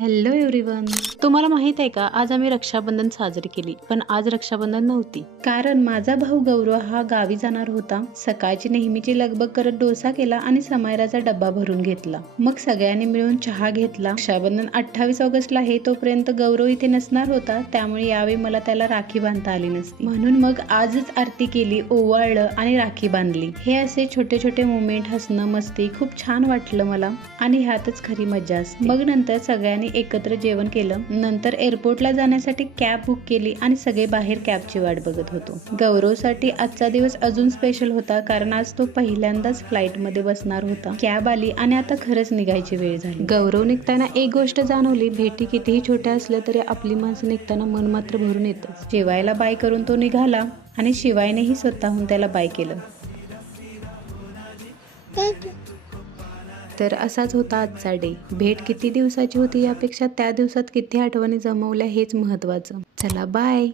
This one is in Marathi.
Hello everyone. तुम्हाला माहित आहे का, आज आम्ही रक्षाबंधन साजरी केली, पण आज रक्षाबंधन नव्हती. कारण माझा भाऊ गौरव हा गावी जाणार होता. सकाळची नेहमीची लगबग करत डोसा केला आणि समायराचा डब्बा भरून घेतला. मग सगळ्यांनी मिळून चहा घेतला. रक्षाबंधन 28 ऑगस्टला आहे, तोपर्यंत गौरव इथे नसणार होता, त्यामुळे यावेळी मला त्याला राखी बांधता आली नसती. म्हणून मग आजच आरती केली, ओवाळलं आणि राखी बांधली. हे असे छोटे छोटे मोमेंट, हसणं मस्ती खूप छान वाटलं मला आणि ह्यातच खरी मजा असते. मग नंतर सगळ्यांनी एकत्र जेवण केलं. नंतर एअरपोर्टला जाण्यासाठी कॅब बुक केली आणि सगळे बाहेर कॅबची वाट बघत होतो. गौरवसाठी आजचा दिवस अजून स्पेशल होता, कारण आज तो पहिल्यांदाच फ्लाईट मध्ये बसणार होता. कॅब आली आणि आता खरंच निघायची वेळ झाली. गौरव निघताना एक गोष्ट जाणवली, भेटी कितीही छोट्या असल्या तरी आपली माणसं निघताना मन मात्र भरून येतं. शिवायला बाय करून तो निघाला आणि शिवायनेही स्वतःहून त्याला बाय केलं. तर असाच होता आजचा डे. भेट किती दिवसाची होती यापेक्षा त्या दिवसात किती आठवणी जमवल्या हेच महत्त्वाचं. चला बाय.